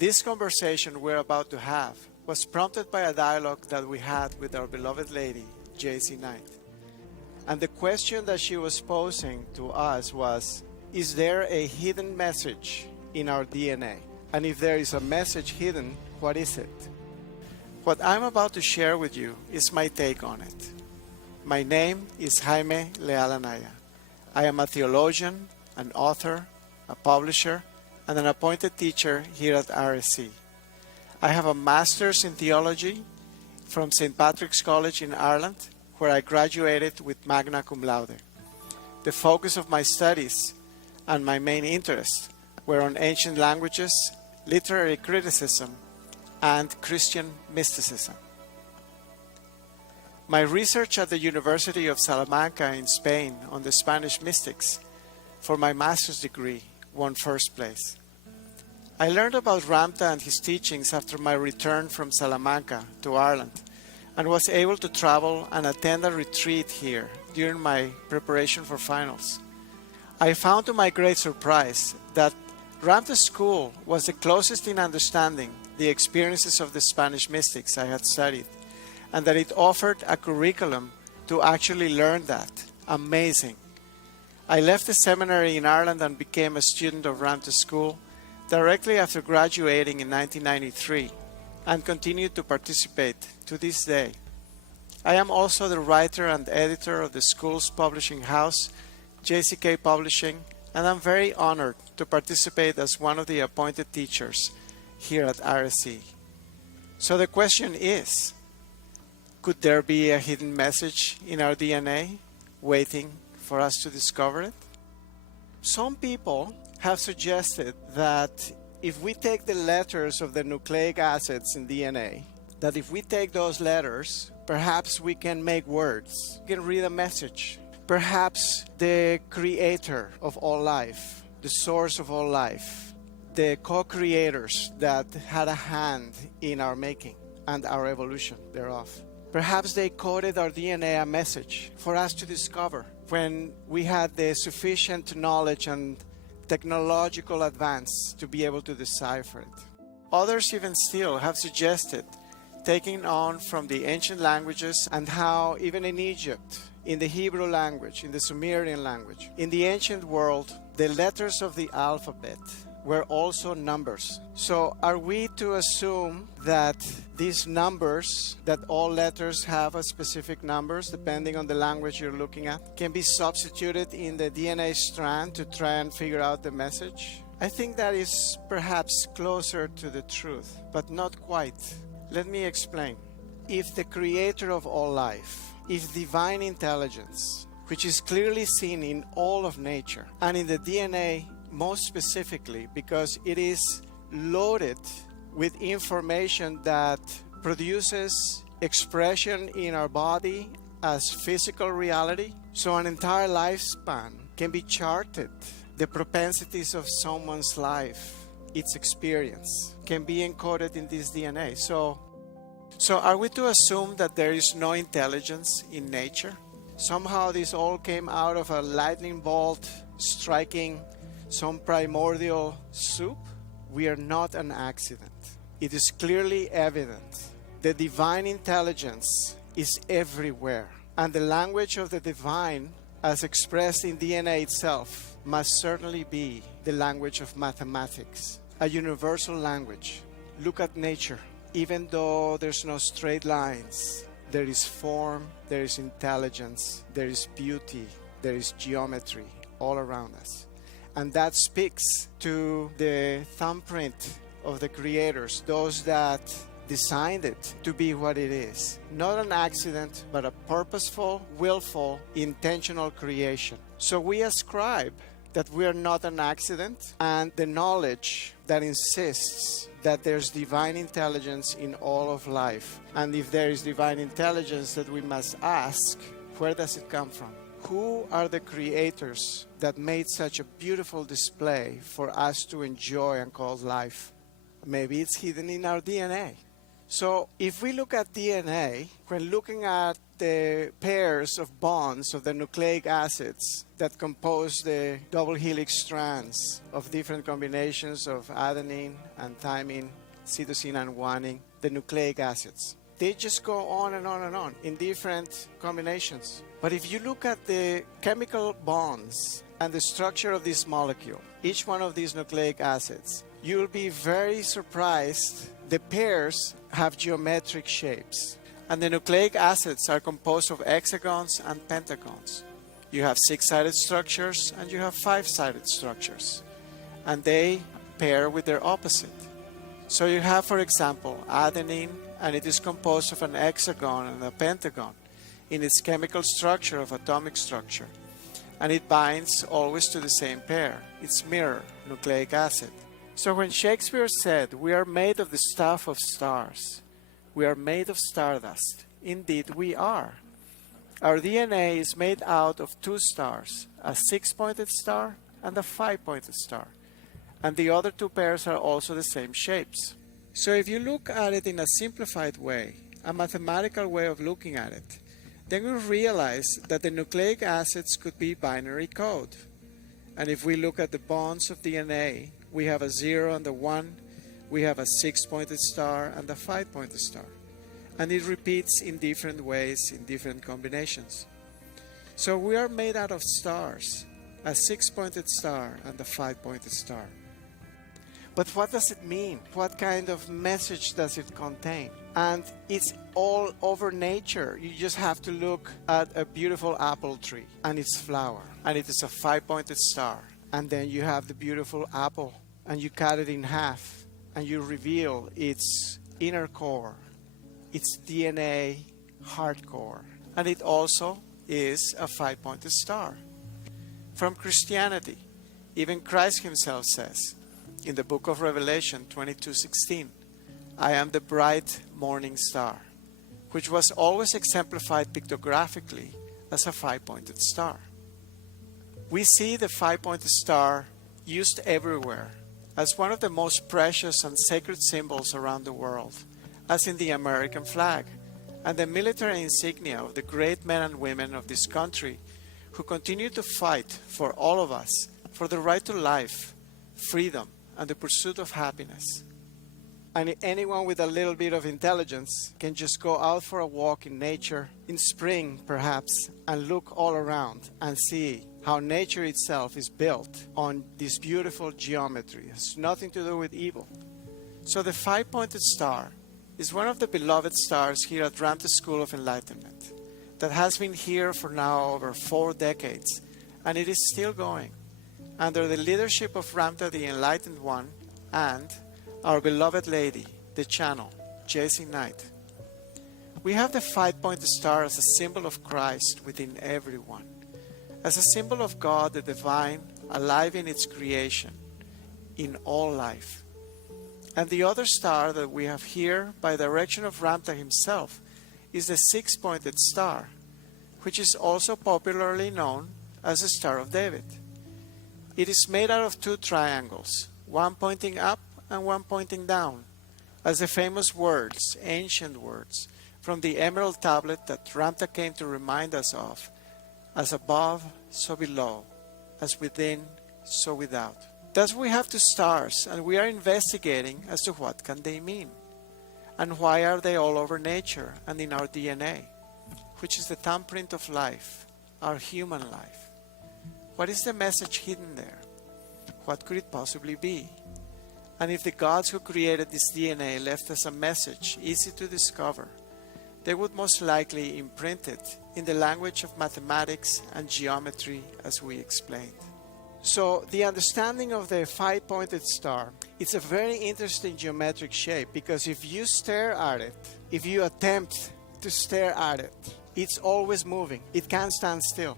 This conversation we're about to have was prompted by a dialogue that we had with our beloved lady, JC Knight. And the question that she was posing to us was, is there a hidden message in our DNA? And if there is a message hidden, what is it? What I'm about to share with you is my take on it. My name is Jaime Leal Anaya. I am a theologian, an author, a publisher, and an appointed teacher here at RSC. I have a master's in theology from St. Patrick's College in Ireland, where I graduated with magna cum laude. The focus of my studies and my main interests were on ancient languages, literary criticism, and Christian mysticism. My research at the University of Salamanca in Spain on the Spanish mystics for my master's degree won first place. I learned about Ramtha and his teachings after my return from Salamanca to Ireland and was able to travel and attend a retreat here during my preparation for finals. I found to my great surprise that Ramtha School was the closest in understanding the experiences of the Spanish mystics I had studied, and that it offered a curriculum to actually learn that. Amazing. I left the seminary in Ireland and became a student of Ramtha School directly after graduating in 1993 and continued to participate to this day. I am also the writer and editor of the school's publishing house, JCK Publishing, and I'm very honored to participate as one of the appointed teachers here at RSC. So the question is, could there be a hidden message in our DNA waiting for us to discover it? Some people have suggested that if we take the letters of the nucleic acids in DNA, that if we take those letters, perhaps we can make words. We can read a message. Perhaps the creator of all life, the source of all life, the co-creators that had a hand in our making and our evolution thereof. Perhaps they coded our DNA a message for us to discover when we had the sufficient knowledge and technological advance to be able to decipher it. Others even still have suggested taking on from the ancient languages and how even in Egypt, in the Hebrew language, in the Sumerian language, in the ancient world, the letters of the alphabet were also numbers. So are we to assume that these numbers, that all letters have a specific numbers depending on the language you're looking at, can be substituted in the DNA strand to try and figure out the message? I think that is perhaps closer to the truth, but not quite. Let me explain. If the creator of all life, if divine intelligence, which is clearly seen in all of nature and in the DNA most specifically because it is loaded with information that produces expression in our body as physical reality. So an entire lifespan can be charted. The propensities of someone's life, its experience, can be encoded in this DNA. So are we to assume that there is no intelligence in nature? Somehow this all came out of a lightning bolt striking some primordial soup? We are not an accident. It is clearly evident. The divine intelligence is everywhere. And the language of the divine, as expressed in DNA itself, must certainly be the language of mathematics, a universal language. Look at nature. Even though there's no straight lines, there is form, there is intelligence, there is beauty, there is geometry all around us. And that speaks to the thumbprint of the creators, those that designed it to be what it is. Not an accident, but a purposeful, willful, intentional creation. So we ascribe that we are not an accident, and the knowledge that insists that there's divine intelligence in all of life. And if there is divine intelligence, that we must ask, where does it come from? Who are the creators that made such a beautiful display for us to enjoy and call life? Maybe it's hidden in our DNA. So if we look at DNA, when looking at the pairs of bonds of the nucleic acids that compose the double helix strands of different combinations of adenine and thymine, cytosine and guanine, the nucleic acids. They just go on and on and on in different combinations. But if you look at the chemical bonds and the structure of this molecule, each one of these nucleic acids, you'll be very surprised. The pairs have geometric shapes. And the nucleic acids are composed of hexagons and pentagons. You have 6-sided structures and you have 5-sided structures. And they pair with their opposite. So you have, for example, adenine, and it is composed of an hexagon and a pentagon in its chemical structure of atomic structure. And it binds always to the same pair, its mirror, nucleic acid. So when Shakespeare said, "We are made of the stuff of stars, we are made of stardust," indeed we are. Our DNA is made out of 2 stars, a 6-pointed star and a 5-pointed star. And the other 2 pairs are also the same shapes. So if you look at it in a simplified way, a mathematical way of looking at it, then we realize that the nucleic acids could be binary code. And if we look at the bonds of DNA, we have a 0 and a 1, we have a 6-pointed star and a 5-pointed star. And it repeats in different ways, in different combinations. So we are made out of stars, a 6-pointed star and a 5-pointed star. But what does it mean? What kind of message does it contain? And it's all over nature. You just have to look at a beautiful apple tree and its flower. And it is a 5-pointed star. And then you have the beautiful apple. And you cut it in half. And you reveal its inner core, its DNA heart core. And it also is a 5-pointed star. From Christianity, even Christ himself says, in the book of Revelation 22:16, "I am the bright morning star," which was always exemplified pictographically as a 5-pointed star. We see the 5-pointed star used everywhere as one of the most precious and sacred symbols around the world, as in the American flag and the military insignia of the great men and women of this country who continue to fight for all of us for the right to life, freedom, and the pursuit of happiness. And anyone with a little bit of intelligence can just go out for a walk in nature, in spring perhaps, and look all around and see how nature itself is built on this beautiful geometry. It has nothing to do with evil. So the 5-pointed star is one of the beloved stars here at Ramtha School of Enlightenment that has been here for now over 4 decades, and it is still going, under the leadership of Ramtha the Enlightened One and our beloved lady, the channel, Jessie Knight. We have the 5-pointed star as a symbol of Christ within everyone, as a symbol of God, the divine, alive in its creation, in all life. And the other star that we have here, by direction of Ramtha himself, is the 6-pointed star, which is also popularly known as the Star of David. It is made out of 2 triangles, one pointing up and one pointing down, as the famous words, ancient words, from the emerald tablet that Ramtha came to remind us of, as above, so below, as within, so without. Thus we have 2 stars, and we are investigating as to what can they mean, and why are they all over nature and in our DNA, which is the thumbprint of life, our human life. What is the message hidden there? What could it possibly be? And if the gods who created this DNA left us a message easy to discover, they would most likely imprint it in the language of mathematics and geometry as we explained. So the understanding of the 5-pointed star, it's a very interesting geometric shape, because if you stare at it, if you attempt to stare at it, it's always moving. It can't stand still.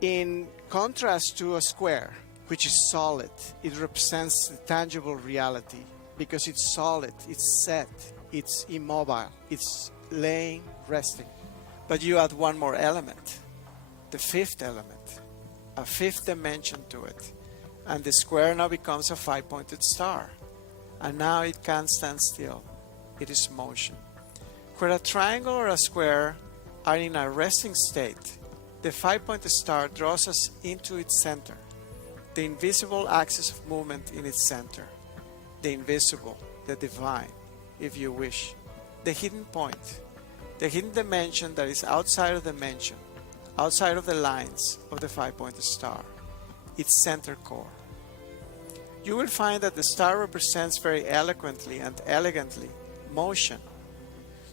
In contrast to a square, which is solid, it represents the tangible reality because it's solid, it's set, it's immobile, it's laying, resting. But you add one more element, the 5th element, a 5th dimension to it, and the square now becomes a 5-pointed star, and now it can't stand still. It is motion. Where a triangle or a square are in a resting state, the 5-pointed star draws us into its center, the invisible axis of movement in its center, the invisible, the divine, if you wish, the hidden point, the hidden dimension that is outside of the dimension, outside of the lines of the 5-pointed star, its center core. You will find that the star represents very eloquently and elegantly motion.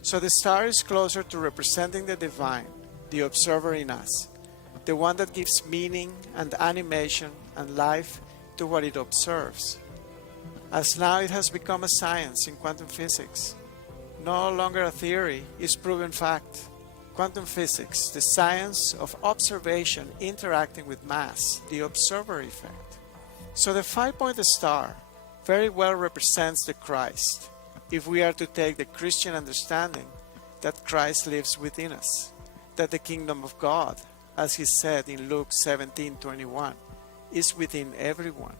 So the star is closer to representing the divine, the observer in us, the one that gives meaning and animation and life to what it observes. As now it has become a science in quantum physics, no longer a theory, is proven fact. Quantum physics, the science of observation interacting with mass, the observer effect. So the 5-pointed star very well represents the Christ, if we are to take the Christian understanding that Christ lives within us, that the kingdom of God, as he said in Luke 17:21, is within everyone.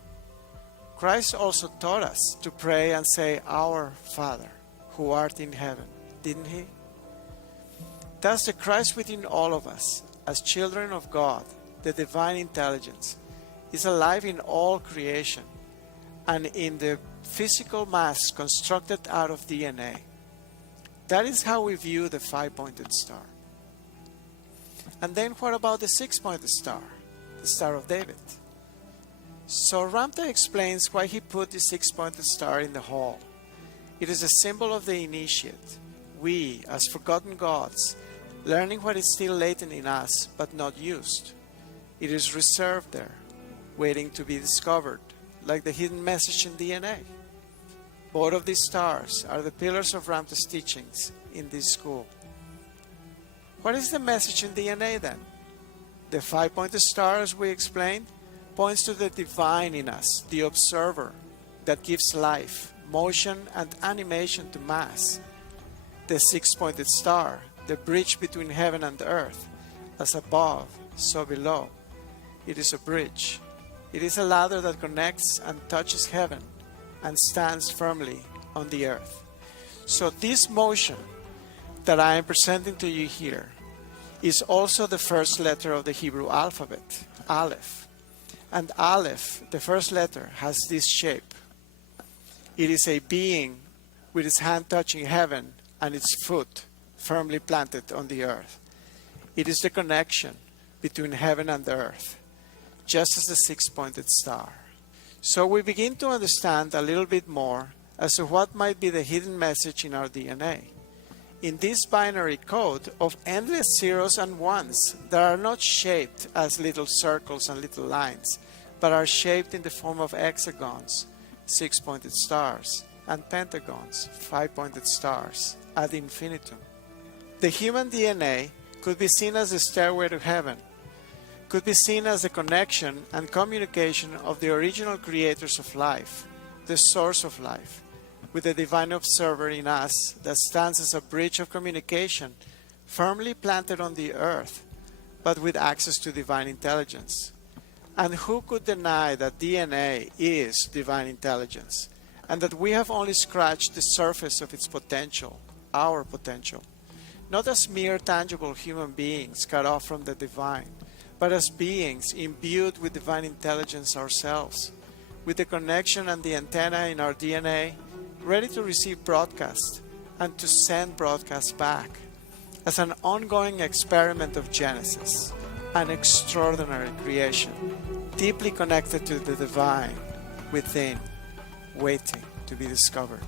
Christ also taught us to pray and say, "Our Father, who art in heaven," didn't he? Thus the Christ within all of us, as children of God, the divine intelligence, is alive in all creation and in the physical mass constructed out of DNA. That is how we view the 5-pointed star. And then what about the 6-pointed star, the Star of David? So Ramtha explains why he put the 6-pointed star in the hall. It is a symbol of the initiate, we as forgotten gods, learning what is still latent in us but not used. It is reserved there, waiting to be discovered, like the hidden message in DNA. Both of these stars are the pillars of Ramtha's teachings in this school. What is the message in DNA then? The 5-pointed star, as we explained, points to the divine in us, the observer, that gives life, motion, and animation to mass. The 6-pointed star, the bridge between heaven and earth, as above, so below. It is a bridge. It is a ladder that connects and touches heaven and stands firmly on the earth. So this motion that I am presenting to you here is also the first letter of the Hebrew alphabet, Aleph. And Aleph, the first letter, has this shape. It is a being with its hand touching heaven and its foot firmly planted on the earth. It is the connection between heaven and the earth, just as the 6-pointed star. So we begin to understand a little bit more as to what might be the hidden message in our DNA. In this binary code of endless zeros and ones that are not shaped as little circles and little lines, but are shaped in the form of hexagons, 6-pointed stars, and pentagons, 5-pointed stars, ad infinitum. The human DNA could be seen as the stairway to heaven, could be seen as the connection and communication of the original creators of life, the source of life, with the divine observer in us that stands as a bridge of communication, firmly planted on the earth, but with access to divine intelligence. And who could deny that DNA is divine intelligence, and that we have only scratched the surface of its potential, our potential, not as mere tangible human beings cut off from the divine, but as beings imbued with divine intelligence ourselves, with the connection and the antenna in our DNA, ready to receive broadcast and to send broadcast back, as an ongoing experiment of Genesis, an extraordinary creation, deeply connected to the divine within, waiting to be discovered.